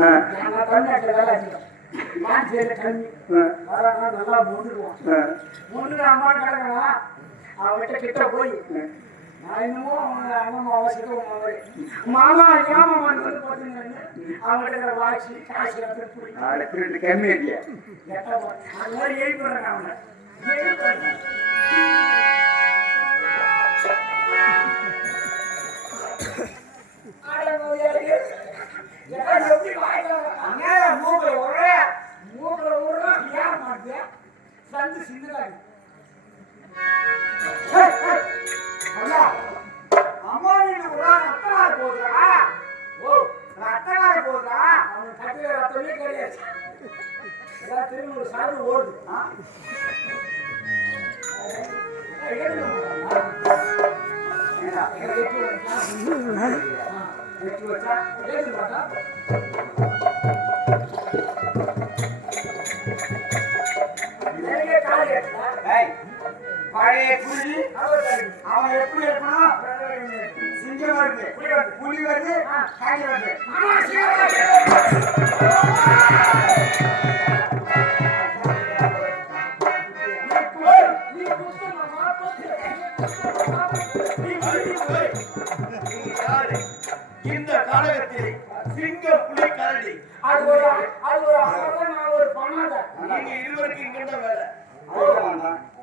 ஆ. நாங்க தமிழ்நாட்டுல வேலை அதிகம் மாஞ்சியில கம்மி. வராங்க நல்லா ஆ. முண்டு அம்மான்னு கிடக்கலாம் அவன்கிட்ட கிட்ட போய் நான் என்னமோ அவங்க அவசியம் மாமா ஏன் மாமா வந்து போட்டுங்க அவங்ககிட்ட இருக்கிற வாட்சி காசு கம்மி இல்லையா அந்த மாதிரி எழுப்பிடுறேன் அவனை எழுப்பிடுறேன் அம்மா வீட்டு உலா ரத்தனார போகுதுடா ஓ ரத்தனார போகுதா ஓடுது பழைய புலி அவன் எப்படி இருக்கணும் சிங்கம் வருது புலி வருது காளி வருது? இந்த காலகத்தில் சிங்க புலி கரடி. அது ஒரு அது ஒரு அழகான ஒரு பண்ணாத. நீங்க இருவருக்கு இங்கிட்ட வேலை.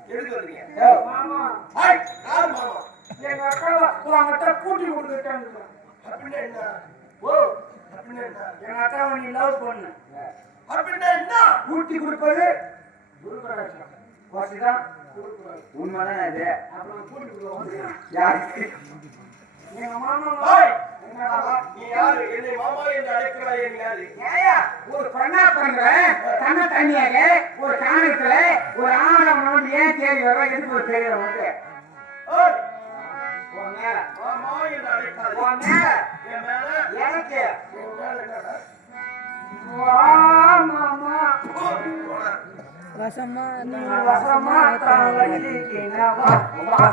எதுக்கு வந்தீங்க மாமா. ஹாய், யார் மாமா? எங்க அக்காவை? உங்ககிட்ட கூட்டி கொடுத்துட்டாங்க. அப்படின்னா என்ன? ஓ அப்படின்னா என்ன? எங்க அக்காவை நீ லவ் பண்ணு. அப்படின்னா என்ன? கூட்டி கொடுப்பது குருபராஜம் கோசிதான் உண்மைதான் அது? அப்புறம் கூட்டி கொடுக்க யாருக்கு? எங்க மாமா ஹாய், நீ யாரு? என்னை மாமா என்று அழைக்கிறாய் என் யாரு ஏயா ஒரு பண்ணா பண்றேன் தன்னை தனியாக ஒரு காணத்துல ஒரு ஆணவம் வந்து ஏன் தேடி வர எதுக்கு ஒரு தெரியல வந்து ஹாய், எனக்கு என் நீ வசமா. தான் வச்சிருக்கீங்க வா வா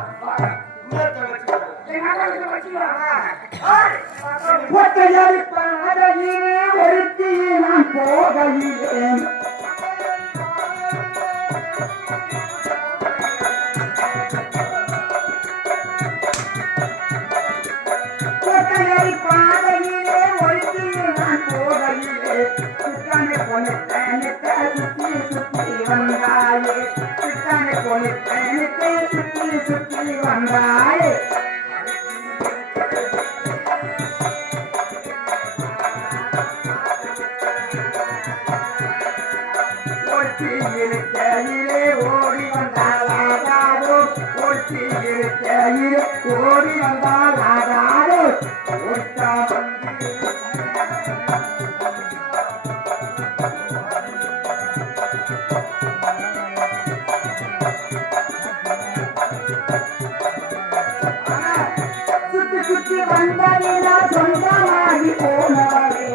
ஒட்டி இருக்கையிலே ஓடி வந்தாலாகாதோ ஒட்டி இருக்கையிலே ஓடி வந்தாலாகாதோ ஒட்டா வந்து சுத்தி சுத்தி சொந்தமாகி போனவரே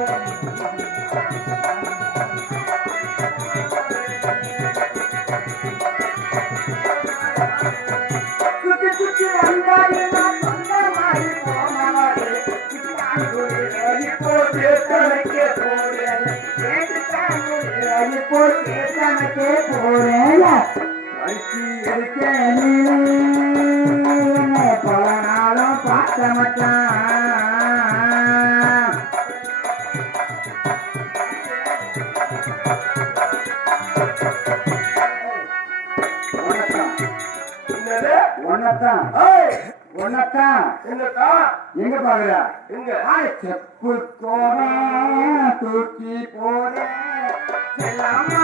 பல நாளும் பார்த்த மச்சான் என்னது? உன்னத்தான் ஹாய், உன்னத்தான் என்னக்கா? எங்க பாக்குற எங்க? செப்பு கோர தூக்கி போற செல்லம்மா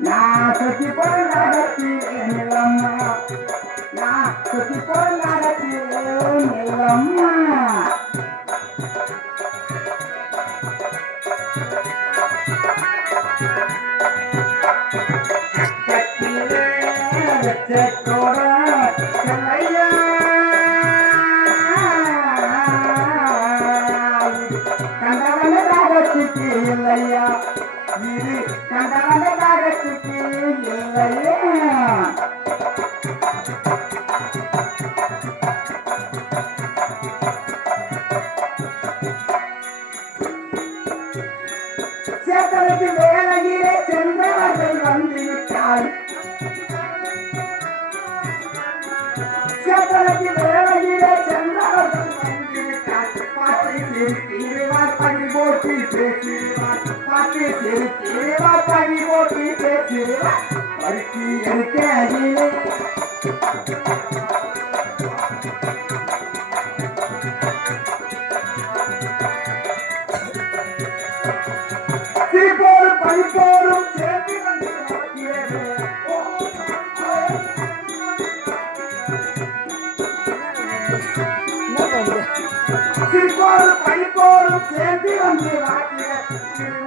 நான் சுத்தி போய் காலத்துக்கு இல்லையா இது நடந்த காலத்துக்கு இல்லையா. சேத்தலுக்கு வேலையிலே சென்றவர்கள் வந்துவிட்டார் சேத்தலுக்கு வேலையிலே சென்றவர்கள் வந்துவிட்டார் मोटी बेटी पाटी सिर तेरा पानी मोटी बेटी बल्कि इनके हिले People, people, take it. Keep on எல்லோரும் சேர்ந்து வந்து வாழ்கிறேன்.